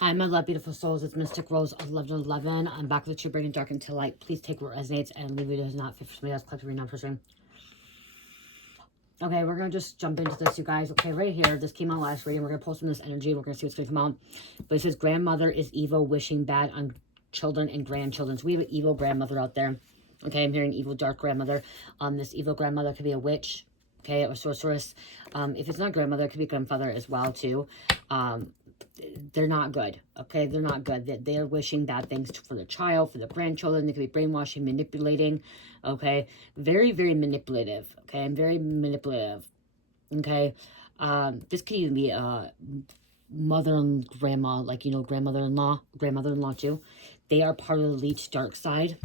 Hi, my love, beautiful souls. It's Mystic Rose 1111. I'm back with the True Bringing Dark into Light. Please take what resonates and leave it as not fit for somebody else. Collectively, not for stream. Okay, we're going to just jump into this, you guys. Okay, right here, this came out last reading. We're going to pull some of this energy. We're going to see what's going to come out. But it says, grandmother is evil, wishing bad on children and grandchildren. So we have an evil grandmother out there. Okay, I'm hearing evil, dark grandmother. This evil grandmother could be a witch, okay, or sorceress. If it's not grandmother, it could be grandfather as well, too. They're not good, okay? They're not good. They're wishing bad things for the child, for the grandchildren. They could be brainwashing, manipulating, okay? Very, very manipulative, okay? I'm very manipulative, okay? This could even be a mother and grandma, like, you know, grandmother-in-law too. They are part of the leech dark side,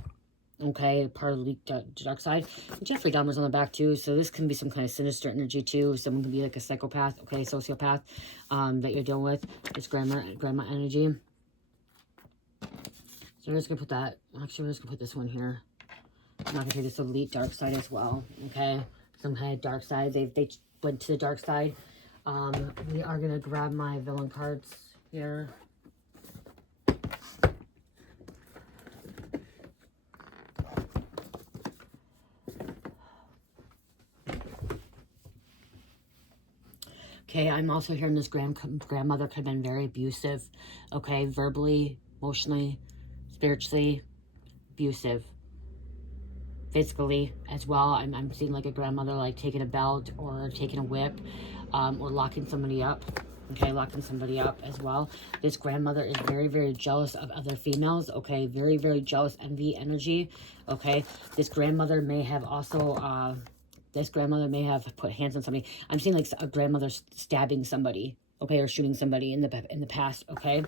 okay, part of the dark side. Jeffrey Dahmer's on the back too, so this can be some kind of sinister energy too. Someone can be like a psychopath, okay, sociopath, that you're dealing with. This grandma energy. So we're just gonna put that. Actually, we're just gonna put this one here. I'm not gonna take this elite dark side as well, okay? Some kind of dark side. They went to the dark side. We are gonna grab my villain cards here. Okay, I'm also hearing this grandmother could have been very abusive, okay, verbally, emotionally, spiritually, abusive, physically as well. I'm seeing like a grandmother like taking a belt or taking a whip, or locking somebody up, okay, locking somebody up as well. This grandmother is very, very jealous of other females, okay, very, very jealous, envy energy, okay. This grandmother may have also, this grandmother may have put hands on somebody. I'm seeing like a grandmother stabbing somebody, okay, or shooting somebody in the past, okay.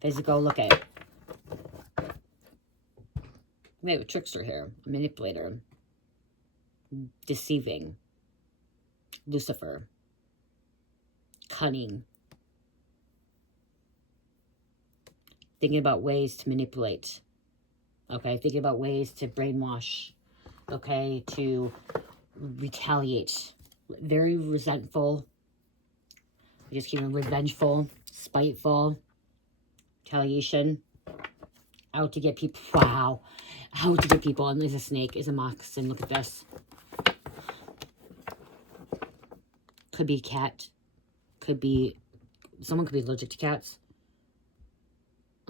Physical, look at it. We have a trickster here, a manipulator, deceiving, Lucifer, cunning, thinking about ways to manipulate, okay, thinking about ways to brainwash, okay, to retaliate, very resentful, just keeping revengeful, spiteful, retaliation, out to get people. Wow, out to get people. And there's a snake, is a moccasin. Look at this. Could be cat, could be someone could be allergic to cats,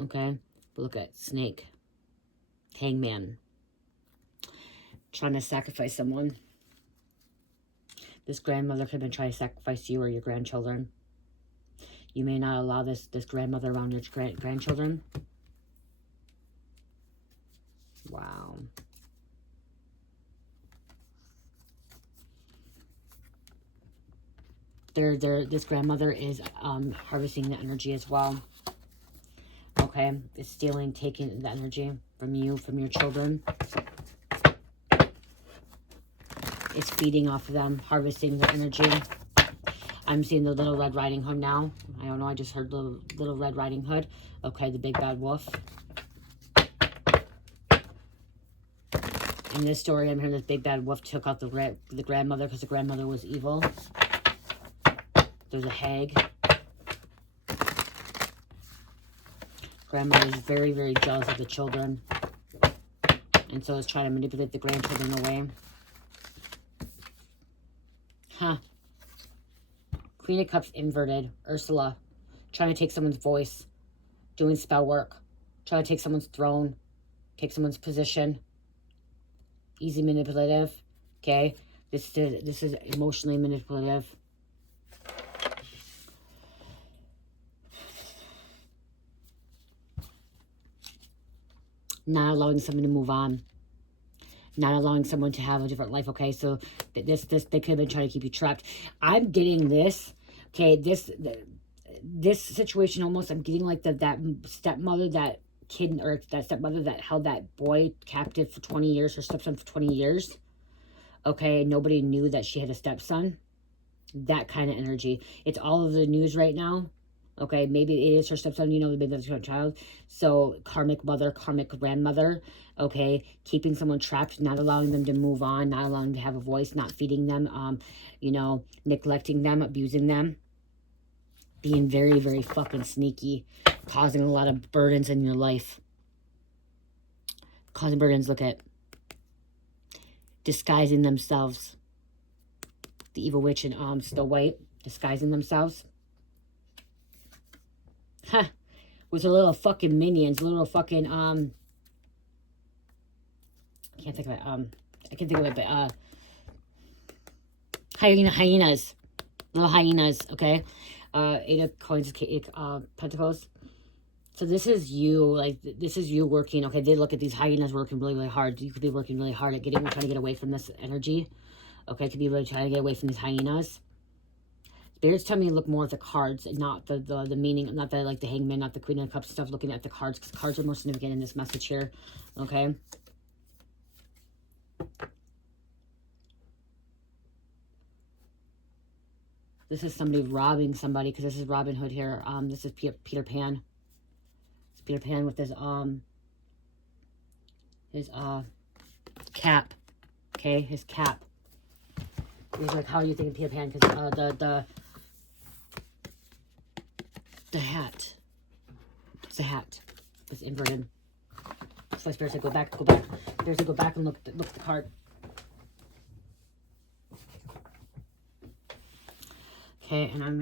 okay, but look at snake, hangman, trying to sacrifice someone. This grandmother could have been trying to sacrifice you or your grandchildren. You may not allow this grandmother around your grandchildren. Wow. This grandmother is harvesting the energy as well. Okay, it's stealing, taking the energy from you, from your children. It's feeding off of them, harvesting the energy. I'm seeing the Little Red Riding Hood now. I don't know, I just heard Little Red Riding Hood. Okay, the big bad wolf. In this story, I'm hearing this big bad wolf took out the grandmother because the grandmother was evil. There's a hag. Grandmother is very, very jealous of the children. And so is trying to manipulate the grandchildren away. Huh. Queen of Cups inverted. Ursula. Trying to take someone's voice. Doing spell work. Trying to take someone's throne. Take someone's position. Easy manipulative. Okay. This is emotionally manipulative. Not allowing someone to move on. Not allowing someone to have a different life, okay? So they could have been trying to keep you trapped. I'm getting this, okay? This situation almost, I'm getting like that stepmother, that kid, or that stepmother that held that boy captive for 20 years, her stepson for 20 years, okay? Nobody knew that she had a stepson. That kind of energy. It's all over the news right now. Okay, maybe it is her stepson, you know, maybe that's her child. So, karmic mother, karmic grandmother, okay, keeping someone trapped, not allowing them to move on, not allowing them to have a voice, not feeding them, you know, neglecting them, abusing them. being very, very fucking sneaky, causing a lot of burdens in your life. Causing burdens, look at, disguising themselves. The evil witch and Snow White, disguising themselves. Huh. With their little fucking minions, little fucking, I can't think of it, I can think of it, but, hyenas. Little hyenas, okay? 8 of coins, 8 pentacles. So this is you, like, this is you working, okay? They look at these hyenas working really, really hard. You could be working really hard at trying to get away from this energy. Okay, could be really trying to get away from these hyenas. Spirits tell me to look more at the cards and not the meaning, not the, like, the Hangman, not the Queen of Cups stuff, looking at the cards, because cards are more significant in this message here, okay? This is somebody robbing somebody, because this is Robin Hood here. This is Peter Pan. It's Peter Pan with his cap. Okay, his cap. He's like, how are you thinking Peter Pan? Because the hat. It's a hat. It's inverted. So Spirit said, go back. Spirit said, go back and look at the card. Okay, and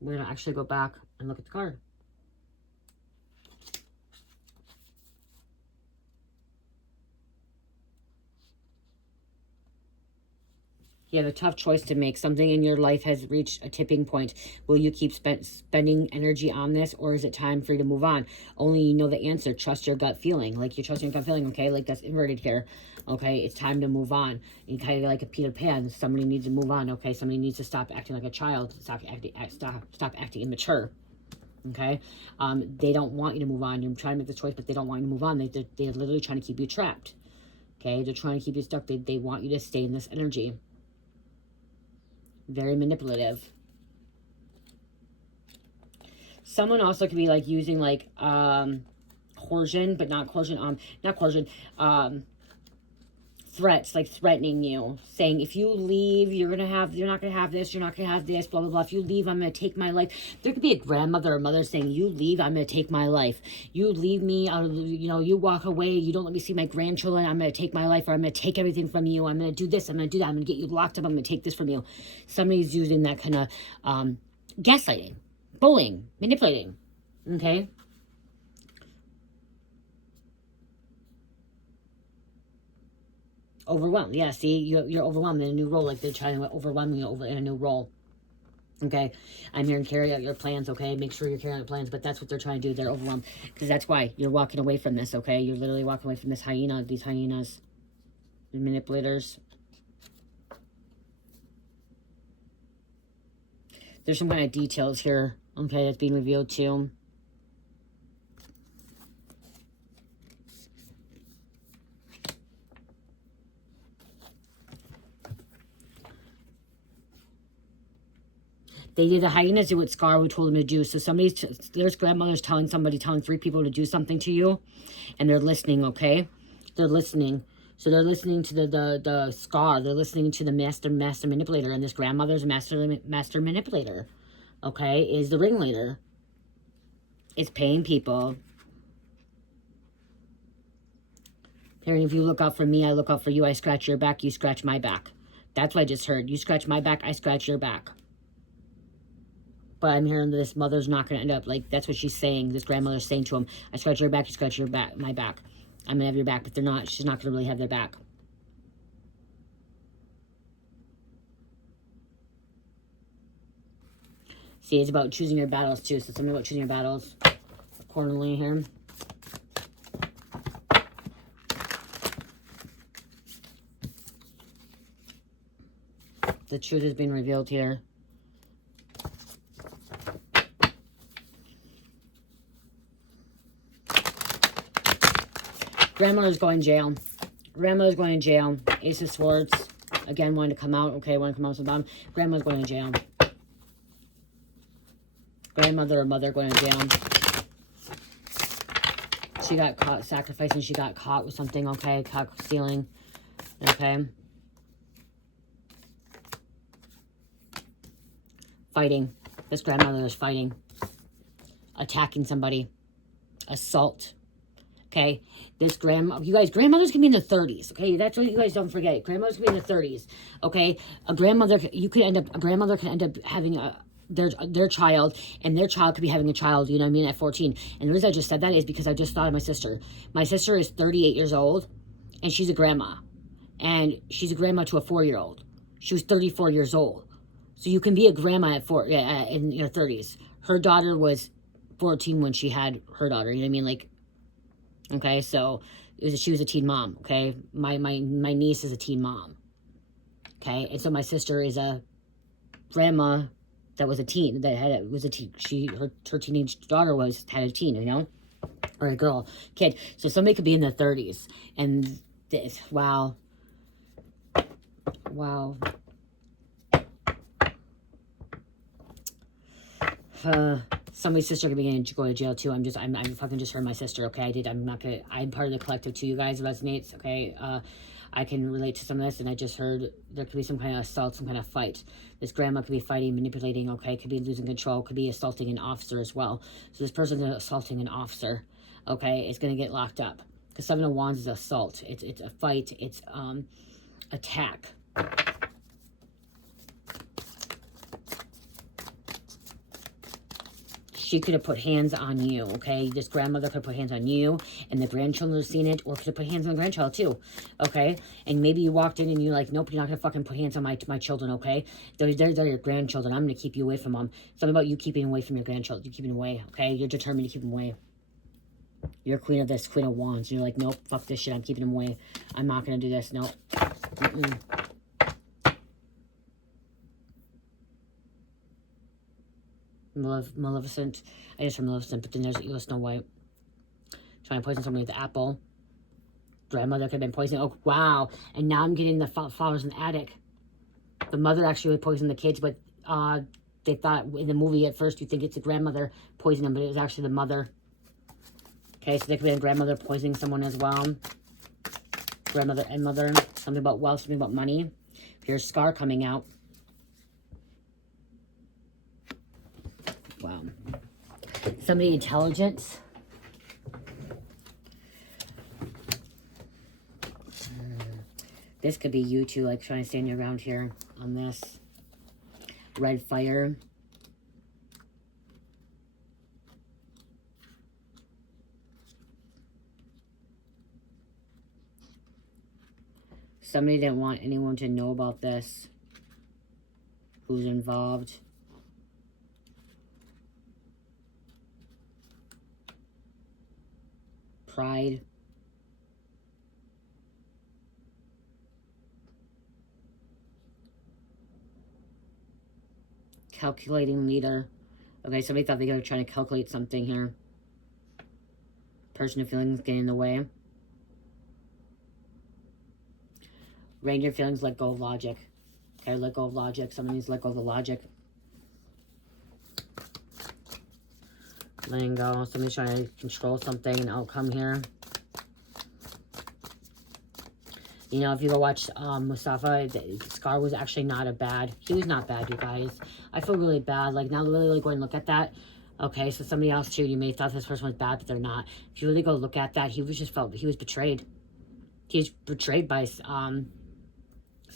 we're gonna actually go back and look at the card. You have a tough choice to make. Something in your life has reached a tipping point. Will you keep spending energy on this, or is it time for you to move on? Only you know the answer. Trust your gut feeling. Like, you're trusting your gut feeling, okay? Like, that's inverted here. Okay, it's time to move on. You kind of like a Peter Pan. Somebody needs to move on, okay? Somebody needs to stop acting like a child. Stop acting immature. Okay? They don't want you to move on. You're trying to make the choice, but they don't want you to move on. They're literally trying to keep you trapped. Okay? They're trying to keep you stuck. They want you to stay in this energy. Very manipulative. Someone also could be like using like coercion, but not coercion, threats, like threatening you, saying if you leave, you're not gonna have this, you're not gonna have this, blah blah blah. If you leave, I'm gonna take my life. There could be a grandmother or mother saying, you leave, I'm gonna take my life. You leave me, you walk away, you don't let me see my grandchildren, I'm gonna take my life, or I'm gonna take everything from you, I'm gonna do this, I'm gonna do that, I'm gonna get you locked up, I'm gonna take this from you. Somebody's using that kind of gaslighting, bullying, manipulating. Okay. Overwhelmed. Yeah, see, you're overwhelmed in a new role. Like, they're trying to overwhelm you in a new role. Okay, I'm here and carry out your plans, okay? Make sure you're carrying out your plans, but that's what they're trying to do. They're overwhelmed, because that's why you're walking away from this, okay? You're literally walking away from this hyena, these hyenas, the manipulators. There's some kind of details here, okay, that's being revealed too. They did, the hyenas do what Scar told them to do. So there's grandmothers telling 3 people to do something to you, and they're listening, okay? They're listening. So they're listening to the Scar. They're listening to the master manipulator, and this grandmother's master manipulator, okay, is the ringleader. It's paying people. Here, if you look out for me, I look out for you. I scratch your back, you scratch my back. That's what I just heard. You scratch my back, I scratch your back. But I'm hearing that this mother's not going to end up, like, that's what she's saying. This grandmother's saying to him, I scratch your back, you scratch your back, my back. I'm going to have your back, but they're not, she's not going to really have their back. See, it's about choosing your battles, too. So something about choosing your battles accordingly here. The truth is being revealed here. Grandmother's going to jail. Grandmother's going to jail. Ace of Swords. Again, wanting to come out. Okay, wanting to come out from the bottom. Grandmother's going to jail. Grandmother or mother going to jail. She got caught sacrificing. She got caught with something. Okay, caught stealing. Okay. Fighting. This grandmother is fighting, attacking somebody, assault. Okay, this you guys, grandmothers can be in their 30s. Okay, that's what you guys don't forget. Grandmothers can be in their 30s. Okay, a grandmother can end up having their child, and their child could be having a child, you know what I mean, at 14. And the reason I just said that is because I just thought of my sister. My sister is 38 years old, and she's a grandma. And she's a grandma to a 4-year-old. She was 34 years old. So you can be a grandma at in your 30s. Her daughter was 14 when she had her daughter, you know what I mean, like, okay, so she was a teen mom, okay? My niece is a teen mom, okay? And so my sister is a grandma that was a teen, her teenage daughter had a teen, you know? Or a kid. So somebody could be in their 30s. And this, wow. Somebody's sister could be going to jail too. I'm fucking just heard my sister, okay? I'm part of the collective too, you guys. Resonates, okay? I can relate to some of this, and I just heard there could be some kind of assault, some kind of fight. This grandma could be fighting, manipulating, okay? Could be losing control, could be assaulting an officer as well. So this person is assaulting an officer, okay? It's going to get locked up. Because 7 of Wands is assault. It's a fight. It's attack. She could have put hands on you, okay? This grandmother could have put hands on you, and the grandchildren have seen it, or could have put hands on the grandchild too, okay? And maybe you walked in and you're like, nope, you're not going to fucking put hands on my children, okay? They're your grandchildren. I'm going to keep you away from them. Something about you keeping away from your grandchildren. You keeping away, okay? You're determined to keep them away. You're queen of this, queen of wands. And you're like, nope, fuck this shit. I'm keeping them away. I'm not going to do this. Nope. Maleficent. I just heard Maleficent, but then there's evil Snow White. Trying to poison somebody with the apple. Grandmother could have been poisoning. Oh, wow. And now I'm getting the flowers in the attic. The mother actually would poison the kids, but they thought in the movie at first you think it's the grandmother poisoning them, but it was actually the mother. Okay, so there could be a grandmother poisoning someone as well. Grandmother and mother. Something about wealth, something about money. Here's Scar coming out. Wow. Somebody intelligent. This could be you too, like trying to stand your ground here on this. Red fire. Somebody didn't want anyone to know about this. Who's involved. Pride. Calculating leader. Okay, somebody thought they were trying to calculate something here. Person of feelings getting in the way. Ranger feelings, let go of logic. Okay, let go of logic. Someone needs to let go of the logic. Letting go. Somebody's trying to control something, an outcome here. You know, if you go watch Mustafa, Scar was actually not a bad. He was not bad, you guys. I feel really bad. Like, now really go and look at that. Okay, so somebody else too, you may have thought this person was bad, but they're not. If you really go look at that, he was just felt, he was betrayed. He was betrayed by some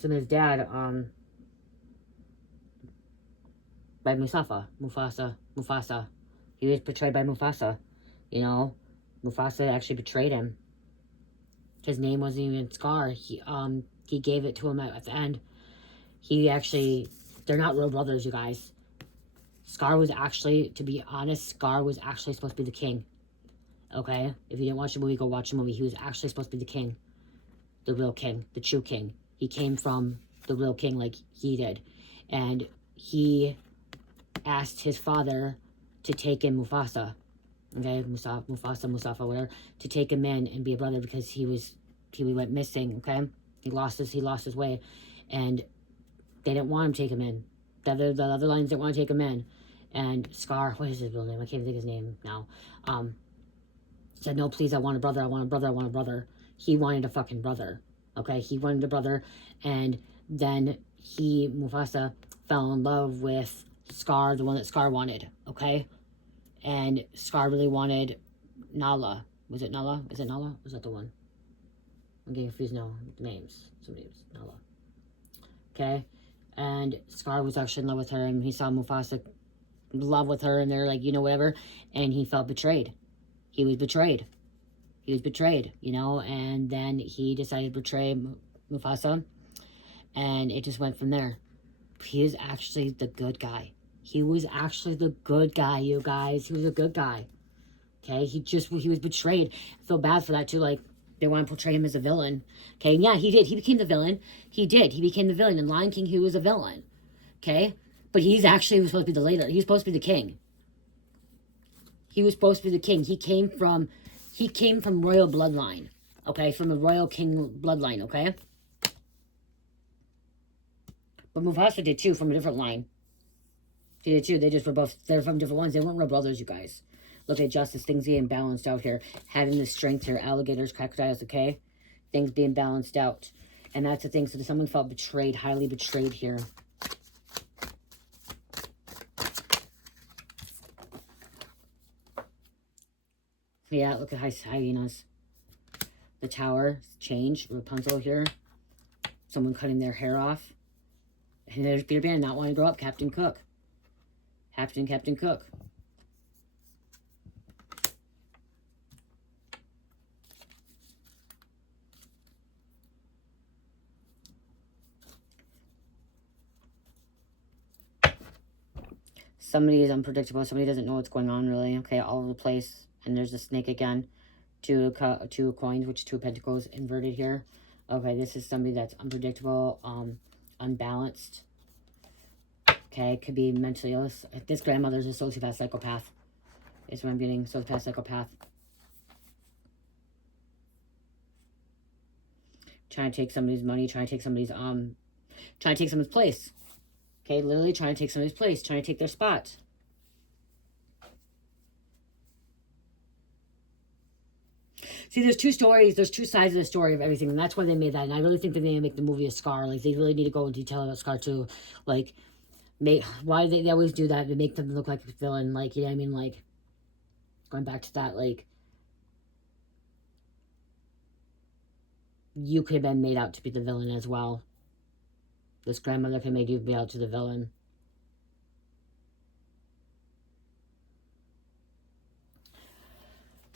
of his dad, by Mufasa. He was betrayed by Mufasa. You know, Mufasa actually betrayed him. His name wasn't even Scar. He gave it to him at the end. He actually, they're not real brothers, you guys. Scar was actually, to be honest, Scar was actually supposed to be the king. Okay? If you didn't watch the movie, go watch the movie. He was actually supposed to be the king. The real king. The true king. He came from the real king like he did. And he asked his father to take in Mufasa. Okay? Mustafa, whatever. To take him in and be a brother because he went missing, okay? He lost his way. And they didn't want him to take him in. The other lions didn't want to take him in. And Scar, what is his real name? I can't even think his name now. Said, no, please, I want a brother, I want a brother, I want a brother. He wanted a fucking brother. Okay, he wanted a brother. And then Mufasa, fell in love with Scar, the one that Scar wanted, okay? And Scar really wanted Nala. Was it Nala? Is it Nala? Was that the one? I'm getting confused now. Names. Some names. Nala. Okay? And Scar was actually in love with her, and he saw Mufasa in love with her, and they're like, you know, whatever. And he felt betrayed. He was betrayed. He was betrayed, you know? And then he decided to betray Mufasa, and it just went from there. He is actually the good guy. He was actually the good guy, you guys. He was a good guy. Okay, he was betrayed. I feel bad for that too. Like, they want to portray him as a villain. Okay, and yeah, he did. He became the villain. He did. He became the villain. In Lion King, he was a villain. Okay, but he was supposed to be the leader. He was supposed to be the king. He was supposed to be the king. He came from royal bloodline. Okay, from a royal king bloodline. Okay, but Mufasa did too, from a different line. He did too. They're from different ones. They weren't real brothers, you guys. Look at justice, things being balanced out here. Having the strength here, alligators, crocodiles, okay? Things being balanced out. And that's the thing. So someone felt betrayed, highly betrayed here. Yeah, look at hyenas. The tower, change, Rapunzel here. Someone cutting their hair off. And there's Peter Pan not wanting to grow up, Captain Cook. Captain Cook. Somebody is unpredictable. Somebody doesn't know what's going on, really. Okay, all over the place. And there's a snake again. Two coins, which 2 pentacles inverted here. Okay, this is somebody that's unpredictable, unbalanced. Okay, could be mentally ill. This grandmother's a sociopath, psychopath. Is what I'm getting. Sociopath, psychopath. Trying to take somebody's money. Trying to take somebody's place. Okay, literally trying to take somebody's place. Trying to take their spot. See, there's 2 stories. There's 2 sides of the story of everything. And that's why they made that. And I really think that they need to make the movie a Scar. Like, they really need to go into detail about Scar, too. Like, why they always do that. They make them look like a villain. Like, you know what I mean? Like, going back to that, like, you could have been made out to be the villain as well. This grandmother can make you be out to the villain.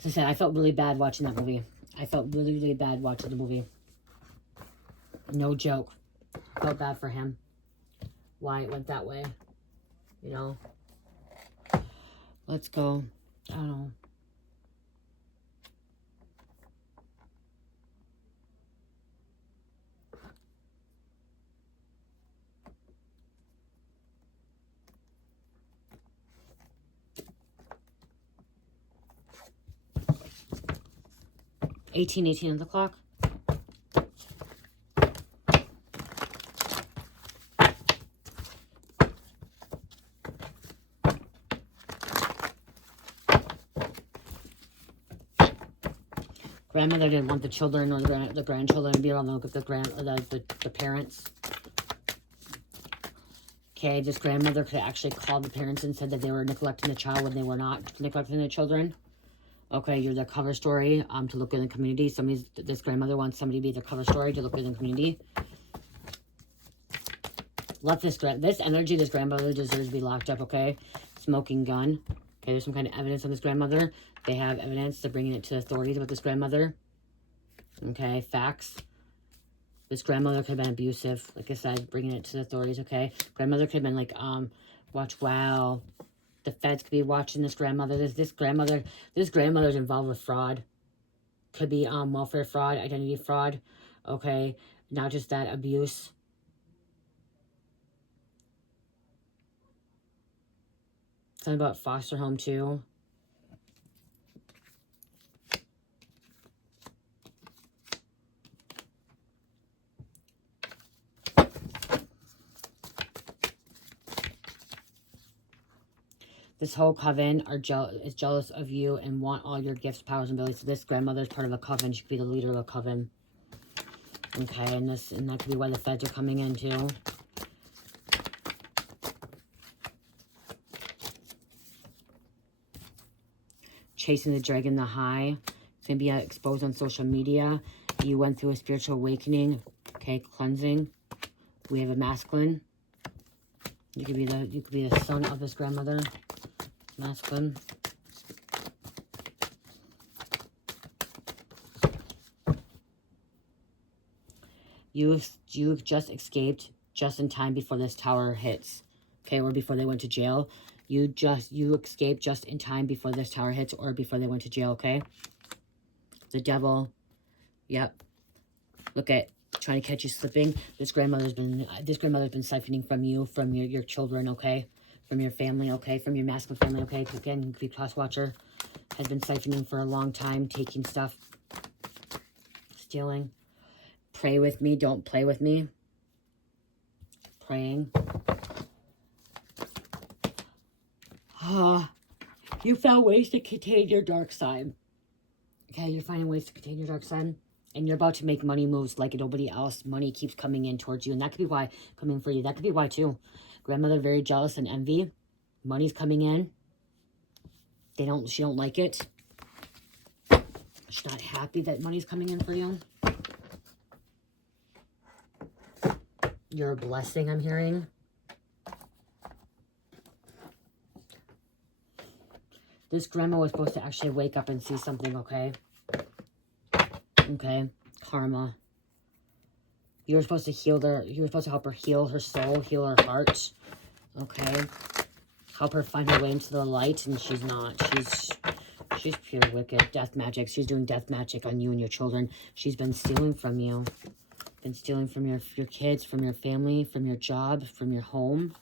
As I said, I felt really bad watching that movie. I felt really, really bad watching the movie. No joke. Felt bad for him. Why it went that way. You know? Let's go. I don't know. $18.18 on the clock. Grandmother didn't want the children or the grandchildren to be around with the parents. Okay, this grandmother could actually call the parents and said that they were neglecting the child when they were not neglecting the children. Okay, you're the cover story to look in the community. This grandmother wants somebody to be the cover story to look in the community. Let this energy, this grandmother deserves to be locked up, okay? Smoking gun. Okay, there's some kind of evidence on this grandmother. They have evidence. They're bringing it to the authorities about this grandmother. Okay, facts. This grandmother could have been abusive. Like I said, bringing it to the authorities, okay? Grandmother could have been like, wow. The feds could be watching this grandmother. This grandmother's involved with fraud. Could be welfare fraud, identity fraud. Okay, not just that, abuse. Something about foster home too. This whole coven is jealous of you and want all your gifts, powers, and abilities. So this grandmother is part of a coven. She could be the leader of a coven. Okay, and that could be why the feds are coming in too. chasing the dragon, the high. It's going to be exposed on social media. You went through a spiritual awakening. Okay, cleansing. We have a masculine. You could be the son of this grandmother. Masculine. You've just escaped just in time before this tower hits. Okay, or before they went to jail. You escaped just in time before this tower hits, or before they went to jail, okay? The devil. Yep. Look at trying to catch you slipping. This grandmother's been siphoning from you, from your children, okay? From your family, okay? From your masculine family, okay? Again, be cross watcher. Has been siphoning for a long time, taking stuff, stealing. Pray with me, don't play with me. Praying. You found ways to contain your dark side. Okay, you're finding ways to contain your dark side. And you're about to make money moves like nobody else. Money keeps coming in towards you. And that could be why, coming for you. That could be why too. Grandmother very jealous and envy. Money's coming in. She don't like it. She's not happy that money's coming in for you. You're a blessing, I'm hearing. This grandma was supposed to actually wake up and see something, okay? Okay. Karma. You were supposed to you were supposed to help her heal her soul, heal her heart. Okay. Help her find her way into the light, and she's not. She's pure wicked. Death magic. She's doing death magic on you and your children. She's been stealing from you. Been stealing from your kids, from your family, from your job, from your home.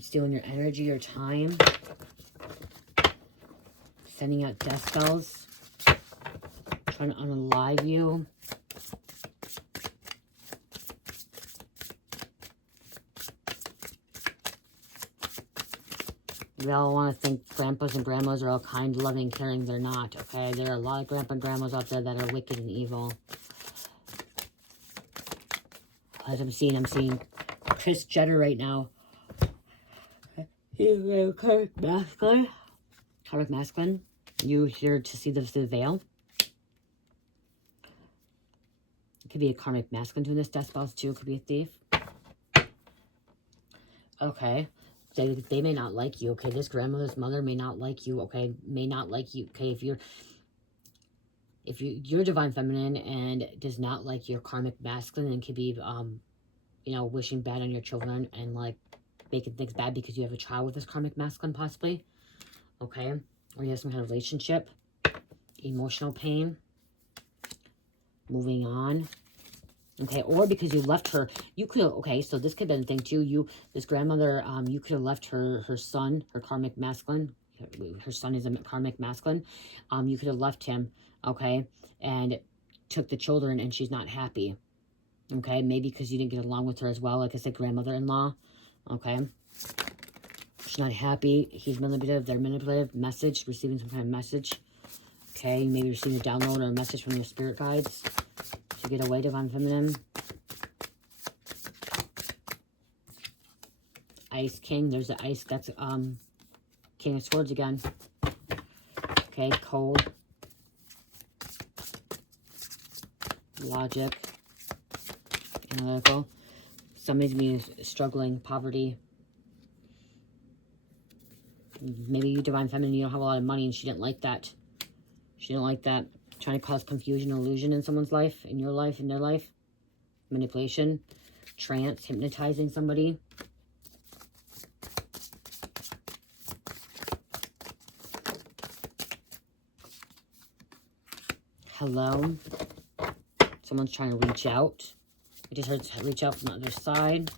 Stealing your energy, your time. Sending out death spells. Trying to unalive you. We all want to think grandpas and grandmas are all kind, loving, caring. They're not, okay? There are a lot of grandpa and grandmas out there that are wicked and evil. As I'm seeing Chris Jenner right now. He's a karmic masculine. Karmic masculine. You here to see the veil. It could be a karmic masculine doing this. Death spells too. It could be a thief. Okay. They may not like you, okay? This grandmother's mother may not like you, okay? May not like you, okay? If you're divine feminine and does not like your karmic masculine, and could be, you know, wishing bad on your children and, like, making things bad because you have a child with this karmic masculine, possibly, okay? Or you have some kind of relationship, emotional pain, moving on. Okay, or because you left her, you could, okay, so this could have been a thing too. This grandmother, you could have left her son, her karmic masculine. Her son is a karmic masculine. You could have left him, okay, and took the children, and she's not happy. Okay, maybe because you didn't get along with her as well. Like I said, grandmother-in-law, okay. She's not happy. He's manipulative. They're manipulative. Message, receiving some kind of message. Okay, maybe receiving a download or a message from your spirit guides. To get away, divine feminine. Ice King. There's the ice. That's King of Swords again. Okay, cold. Logic. Analytical. Somebody's been struggling. Poverty. Maybe you, divine feminine, you don't have a lot of money, and she didn't like that. She didn't like that. Trying to cause confusion or illusion in someone's life, in your life, in their life. Manipulation. Trance. Hypnotizing somebody. Hello. Someone's trying to reach out. I just heard reach out from the other side.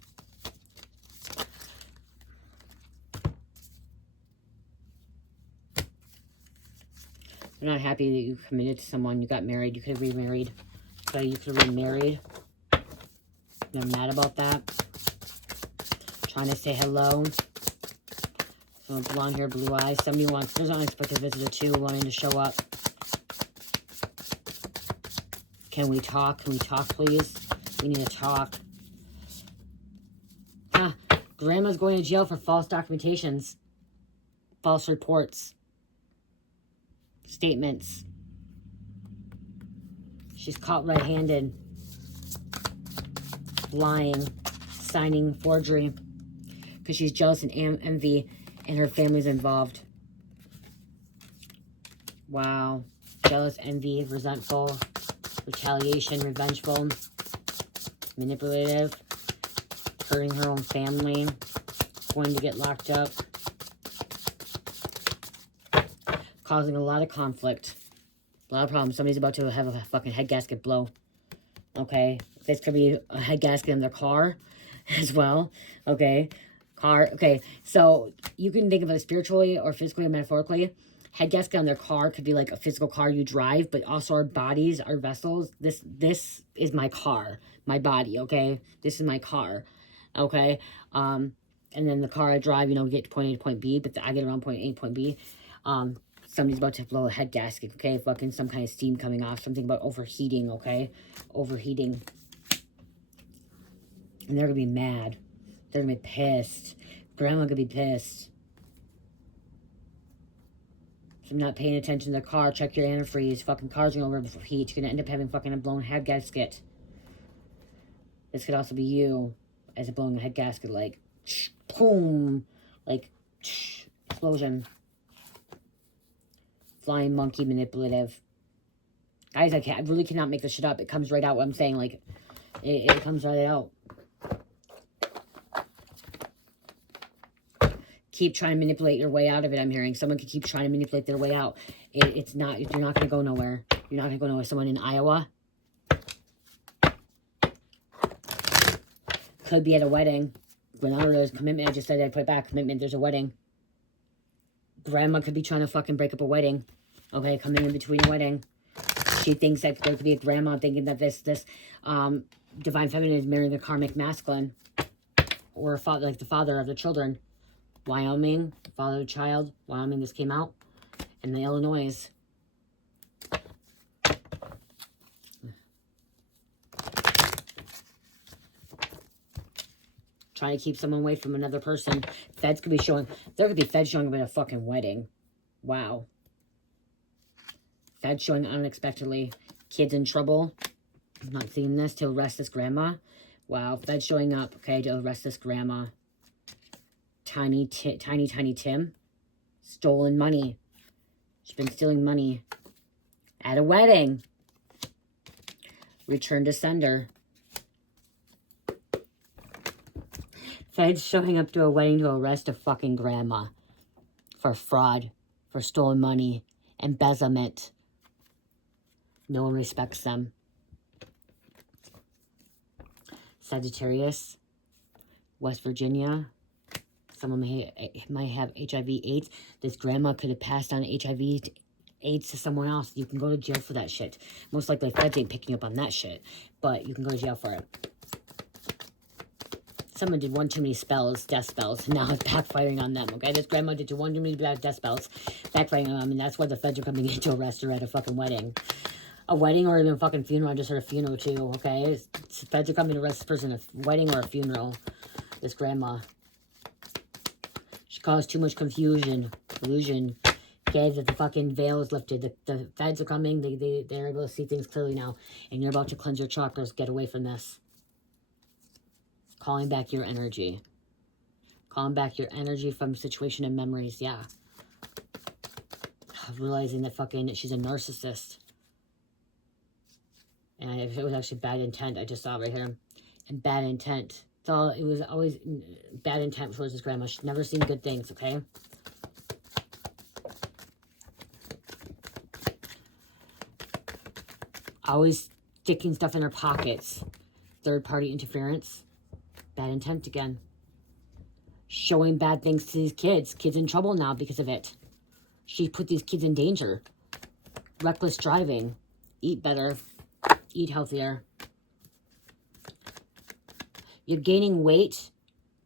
You're not happy that you committed to someone. You got married. You could have remarried. So you could have remarried. You're mad about that. Trying to say hello. Someone blonde hair, blue eyes. Somebody wants, there's an unexpected visitor too, wanting to show up. Can we talk? Can we talk, please? We need to talk. Grandma's going to jail for false documentations. False reports. statements. She's caught red-handed, lying, signing forgery, because she's jealous and envy, and her family's involved. Wow. Jealous, envy, resentful, retaliation, revengeful, manipulative, hurting her own family, going to get locked up, causing a lot of conflict, a lot of problems. Somebody's about to have a fucking head gasket blow. Okay, this could be a head gasket in their car as well. Okay, car. Okay, so you can think of it spiritually or physically or metaphorically. Head gasket on their car could be like a physical car you drive, but also our bodies, our vessels. This is my car, my body. Okay, this is my car. Okay, and then the car I drive, you know, get to point A to point B, but I get around point A to point B. Somebody's about to blow a head gasket, okay? Fucking some kind of steam coming off. Something about overheating, okay? Overheating. And they're going to be mad. They're going to be pissed. Grandma going to be pissed. So I'm not paying attention to the car. Check your antifreeze. Fucking car's going to overheat. You're going to end up having fucking a blown head gasket. This could also be you as a blowing a head gasket, like, boom. Like, explosion. Flying monkey, manipulative. Guys, I really cannot make this shit up. It comes right out what I'm saying. Like, it comes right out. Keep trying to manipulate your way out of it, I'm hearing. Someone could keep trying to manipulate their way out. It's not, you're not going to go nowhere. You're not going to go nowhere. Someone in Iowa. Could be at a wedding. Whenever there's commitment, I just said I'd put it back. Commitment, there's a wedding. Grandma could be trying to fucking break up a wedding. Okay, coming in between a wedding. She thinks that there could be a grandma thinking that this divine feminine is marrying the karmic masculine. Or a father, like the father of the children. Wyoming, father of the child. Wyoming, this came out. And the Illinois. Trying to keep someone away from another person. Feds could be showing, there could be feds showing up at a fucking wedding. Wow. Feds showing unexpectedly. Kids in trouble. I'm not seeing this. To arrest this grandma. Wow. Feds showing up, okay, to arrest this grandma. Tiny Tim. Stolen money. She's been stealing money. At a wedding. Return to sender. Feds showing up to a wedding to arrest a fucking grandma. For fraud. For stolen money. Embezzlement. No one respects them. Sagittarius. West Virginia. Someone might have HIV/AIDS. This grandma could have passed on HIV/AIDS to someone else. You can go to jail for that shit. Most likely feds ain't picking up on that shit. But you can go to jail for it. Someone did one too many spells, death spells, and now it's backfiring on them, okay? This grandma did one too many death spells, backfiring on them, and that's why the feds are coming in to arrest her at a fucking wedding. A wedding or even a fucking funeral. I just heard a funeral too, okay? Feds are coming to arrest this person at a wedding or a funeral. This grandma. She caused too much confusion, illusion. Okay, that the fucking veil is lifted. The feds are coming. They're able to see things clearly now. And you're about to cleanse your chakras. Get away from this. Calling back your energy. Calling back your energy from situation and memories. Yeah. Realizing that fucking she's a narcissist. And it was actually bad intent. I just saw it right here. And bad intent. It was always bad intent towards this grandma. She's never seen good things, okay? Always sticking stuff in her pockets. Third-party interference. Bad intent again. Showing bad things to these kids. Kids in trouble now because of it. She put these kids in danger. Reckless driving. Eat better. Eat healthier. You're gaining weight.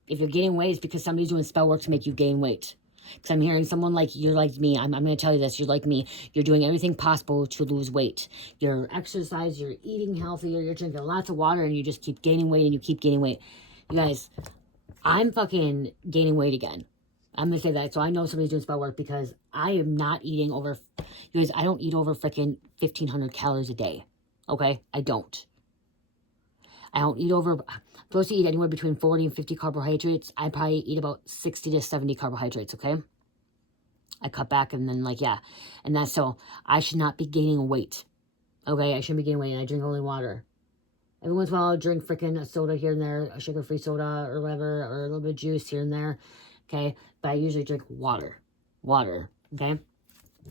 If you're gaining weight, it's because somebody's doing spell work to make you gain weight. Because I'm hearing someone like, you're like me. I'm going to tell you this. You're like me. You're doing everything possible to lose weight. You're exercise. You're eating healthier. You're drinking lots of water. And you just keep gaining weight and you keep gaining weight. You guys, I'm fucking gaining weight again. I'm going to say that. So I know somebody's doing spell work because I am not eating over, you guys, I don't eat over freaking 1,500 calories a day. Okay? I don't. I don't eat over, I'm supposed to eat anywhere between 40 and 50 carbohydrates. I probably eat about 60 to 70 carbohydrates, okay? I cut back and then, like, yeah. And that's so, I should not be gaining weight. Okay? I shouldn't be gaining weight. And I drink only water. Every once in a while, I'll drink freaking a soda here and there, a sugar-free soda or whatever, or a little bit of juice here and there. Okay? But I usually drink water. Water. Okay?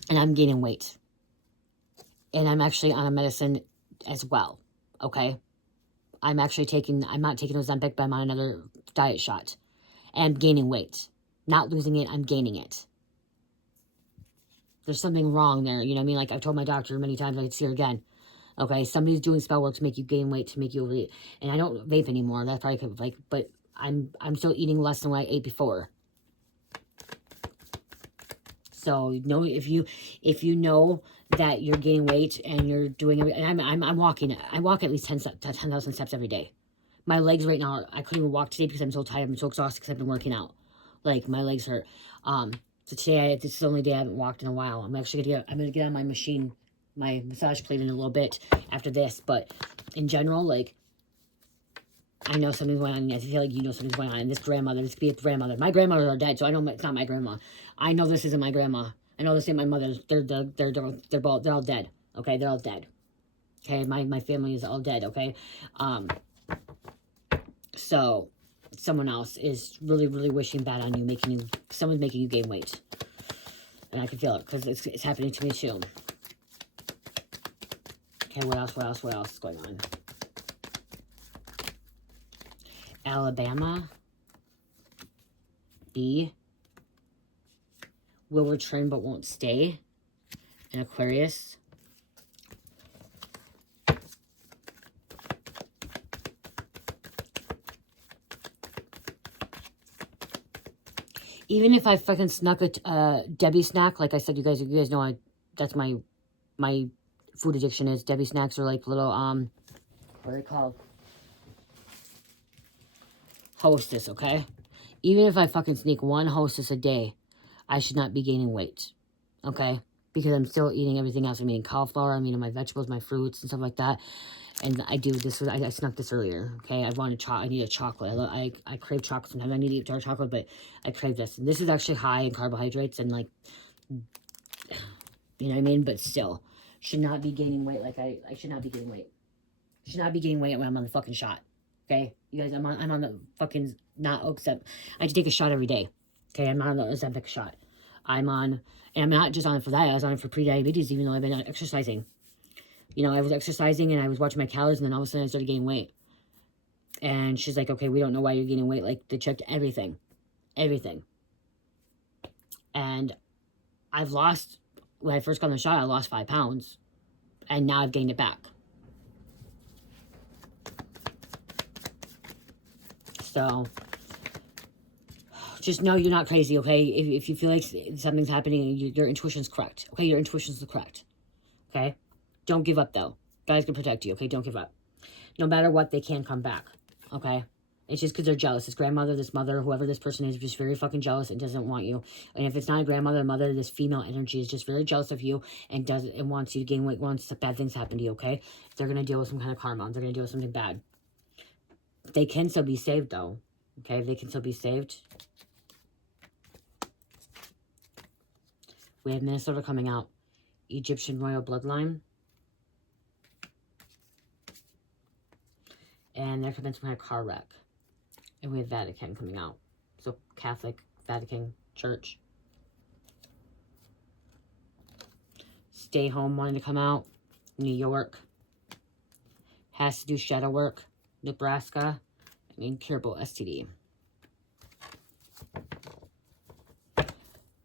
And I'm gaining weight. And I'm actually on a medicine as well. Okay? I'm not taking Ozempic, but I'm on another diet shot. And I'm gaining weight. Not losing it, I'm gaining it. There's something wrong there. You know what I mean? Like, I've told my doctor many times, I could see her again. Okay, somebody's doing spell work to make you gain weight, to make you overeat. And I don't vape anymore. That's probably could, like, but I'm still eating less than what I ate before. So, know if you know that you're gaining weight and you're doing it, and I'm walking. I walk at least 10,000 steps every day. My legs right now, I couldn't even walk today because I'm so tired. I'm so exhausted because I've been working out. Like, my legs hurt. So today, this is the only day I haven't walked in a while. I'm actually gonna get on my machine, my massage plate in a little bit after this. But in general, like, I know something's going on. I feel like you know something's going on. And this grandmother, this could be a grandmother. My grandmothers are dead, so I know it's not my grandma. I know this isn't my grandma. I know this ain't my mother. They're all dead. Okay, they're all dead. Okay, my family is all dead. Okay, so someone else is really, really wishing bad on you, someone's making you gain weight, and I can feel it because it's happening to me too. Okay, what else is going on? Alabama. B. Will return but won't stay. And Aquarius. Even if I fucking snuck a Debbie snack, like I said, you guys know that's my food addiction is. Debbie snacks are like little, what are they called? Hostess, okay? Even if I fucking sneak one Hostess a day, I should not be gaining weight, okay? Because I'm still eating everything else. I'm eating cauliflower, I'm eating my vegetables, my fruits, and stuff like that. And I do this, I snuck this earlier, okay? I need a chocolate. I crave chocolate sometimes. I need to eat dark chocolate, but I crave this. And this is actually high in carbohydrates and, like, you know what I mean? But still, should not be gaining weight. Like, I should not be gaining weight. Should not be gaining weight when I'm on the fucking shot, okay? You guys, I'm on the fucking, not Ozempic. I have to take a shot every day, okay? I'm not on the Ozempic shot. And I'm not just on it for that. I was on it for pre-diabetes, even though I've been exercising. You know, I was exercising and I was watching my calories, and then all of a sudden I started gaining weight. And she's like, okay, we don't know why you're gaining weight. Like, they checked everything. Everything. And I've lost, when I first got on the shot, I lost 5 pounds. And now I've gained it back. So, just know you're not crazy, okay? If you feel like something's happening, your intuition's correct. Okay, your intuition's correct. Okay? Don't give up, though. God's gonna protect you, okay? Don't give up. No matter what, they can come back, okay? It's just because they're jealous. This grandmother, this mother, whoever this person is just very fucking jealous and doesn't want you. And if it's not a grandmother, mother, this female energy is just very jealous of you and wants you to gain weight, wants bad things happen to you, okay? They're gonna deal with some kind of karma. They're gonna deal with something bad. They can still be saved, though, okay? They can still be saved. We have Minnesota coming out. Egyptian royal bloodline. And there could have been some kind of car wreck. And we have Vatican coming out. So, Catholic, Vatican, Church. Stay home wanting to come out. New York. Has to do shadow work. Nebraska. Incurable STD.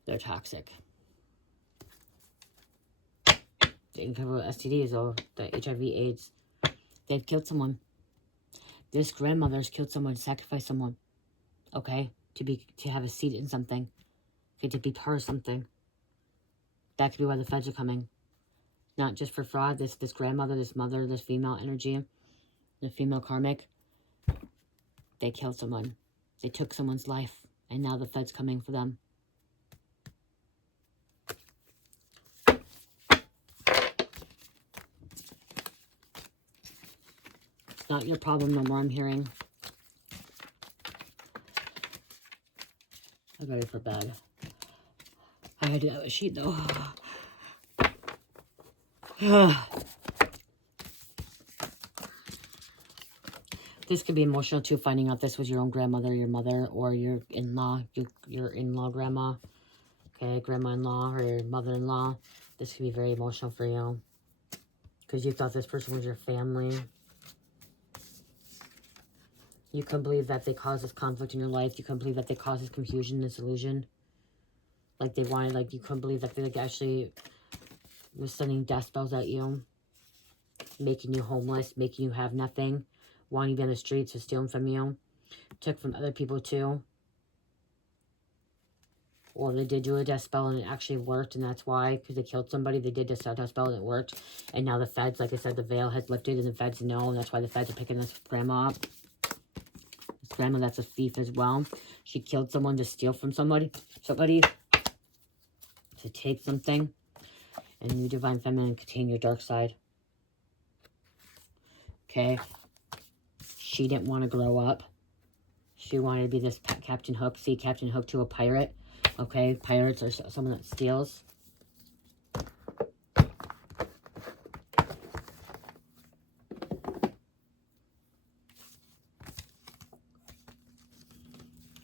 They're toxic. The incurable STDs, though, the HIV, AIDS, they've killed someone. This grandmother's killed someone, sacrificed someone, okay, to have a seat in something, okay, to be part of something. That could be why the feds are coming. Not just for fraud. This grandmother, this mother, this female energy, the female karmic, they killed someone. They took someone's life, and now the feds coming for them. not your problem no more, I'm hearing. I'm ready for bed. I gotta do that with a sheet though. This could be emotional too, finding out this was your own grandmother, your mother, or your in-law, your in-law grandma. Okay, grandma-in-law or your mother-in-law. This could be very emotional for you. Because you thought this person was your family. You couldn't believe that they caused this conflict in your life. You couldn't believe that they caused this confusion, this illusion. Like they wanted, like you couldn't believe that they like actually was sending death spells at you. Making you homeless, making you have nothing. Wanting to be on the streets or stealing from you. Took from other people too. Or they did do a death spell and it actually worked, and that's why, because they killed somebody, they did a death spell and it worked. And now the feds, like I said, the veil has lifted and the feds know, and that's why the feds are picking this grandma up. This grandma, that's a thief as well. She killed someone to steal from somebody, to take something. And you, divine feminine, contain your dark side. Okay. She didn't want to grow up. She wanted to be this Captain Hook. See, Captain Hook to a pirate. Okay, pirates are someone that steals.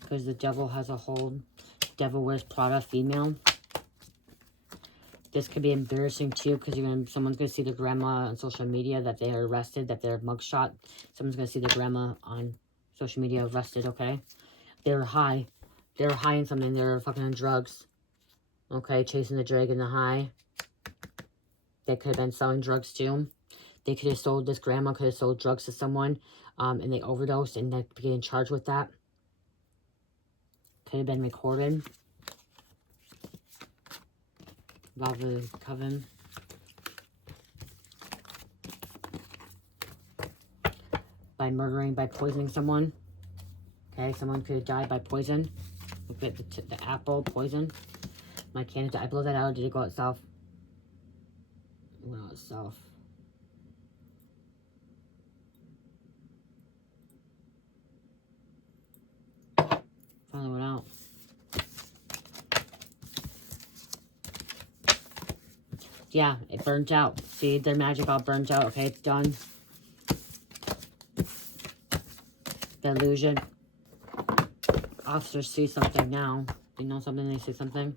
Because the devil has a hold. Devil wears Prada, female. This could be embarrassing too, because someone's gonna see the grandma on social media that they are arrested, that they're mugshot. Someone's gonna see the grandma on social media arrested. Okay, they're high. They're high in something. They're fucking on drugs. Okay, chasing the dragon, the high. They could have been selling drugs too. They could have sold, this grandma could have sold drugs to someone, and they overdosed and they're getting charged with that. Could have been recorded. About the coven. By murdering, by poisoning someone. Okay, someone could have died by poison. Look at the apple, poison. My candidate, I blow that out, or did it go out south? It went out south. Finally went out. Yeah, it burnt out. See, their magic all burnt out. Okay, it's done. The illusion. Officers see something now. They know something, they see something.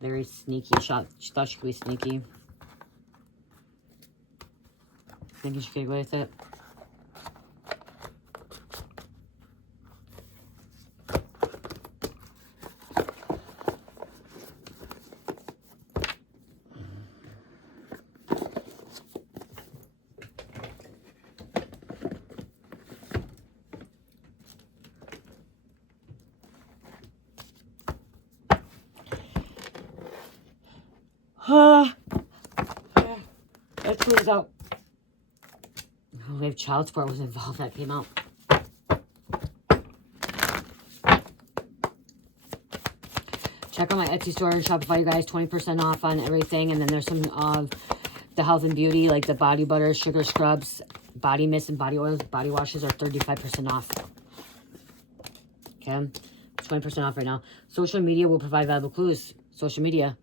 Very sneaky shot. She thought she could be sneaky. Thinking she could get away with it. Let's close out. Oh, we have child support was involved. That came out. Check out my Etsy store and Shopify, you guys. 20% off on everything. And then there's some of the health and beauty, like the body butter, sugar scrubs, body mist, and body oils. Body washes are 35% off. Okay. 20% off right now. Social media will provide valuable clues. Social media.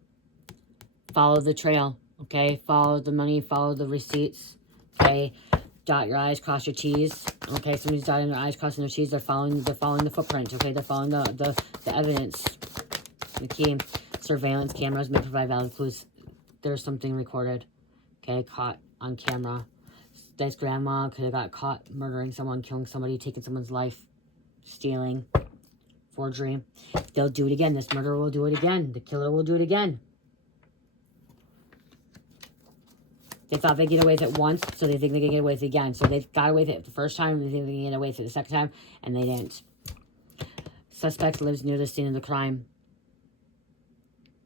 Follow the trail. Okay. Follow the money. Follow the receipts. Okay. Dot your I's, cross your T's. Okay. Somebody's dotting their I's, crossing their T's. They're following the footprint. Okay. They're following the evidence. The key. Surveillance cameras may provide valuable clues. There's something recorded. Okay. Caught on camera. This grandma could have got caught murdering someone, killing somebody, taking someone's life, stealing, forgery. They'll do it again. This murderer will do it again. The killer will do it again. They thought they'd get away with it once, so they think they can get away with it again. So they got away with it the first time, they think they can get away with it the second time, and they didn't. Suspect lives near the scene of the crime.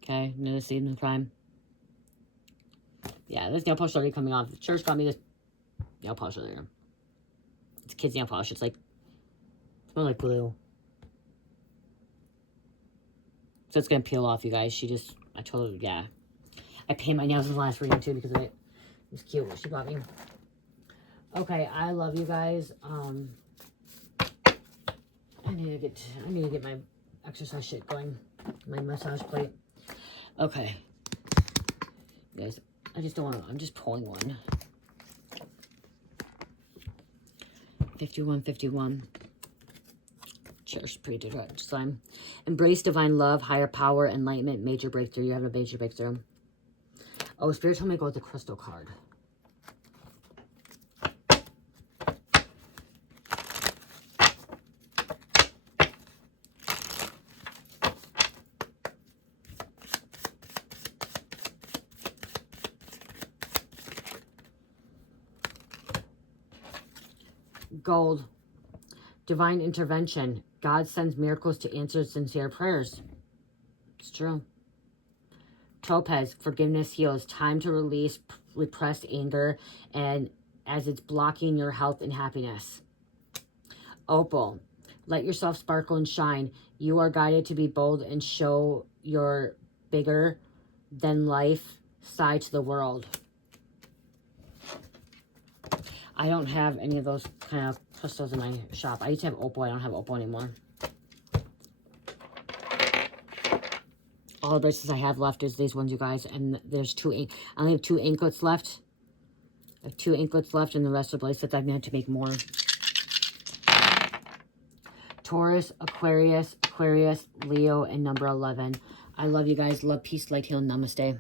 Okay, near the scene of the crime. Yeah, this nail polish already coming off. The church got me this nail polish earlier. It's kids' nail polish. It's like, smells like glue. So it's going to peel off, you guys. I told her, yeah. I painted my nails in the last reading, too, because of it. It's cute what she got me. Okay, I love you guys. I need to get my exercise shit going. My massage plate. Okay. You guys, I just don't want to, I'm just pulling one. 5151. Cherish pretty direct slime. Embrace divine love, higher power, enlightenment, major breakthrough. You have a major breakthrough. Oh, Spirit told me to go with the crystal card. Gold. Divine intervention. God sends miracles to answer sincere prayers. It's true. Topaz. Forgiveness heals. Time to release repressed anger and as it's blocking your health and happiness. Opal. Let yourself sparkle and shine. You are guided to be bold and show your bigger than life side to the world. I don't have any of those kind of crystals in my shop. I used to have opal. I don't have opal anymore. All the bracelets I have left is these ones, you guys. And there's two. I only have 2 anklets left. I have 2 anklets left, and the rest of the bracelets I've had to make more. Taurus, Aquarius, Leo, and number 11. I love you guys. Love, peace, light, healing. Namaste.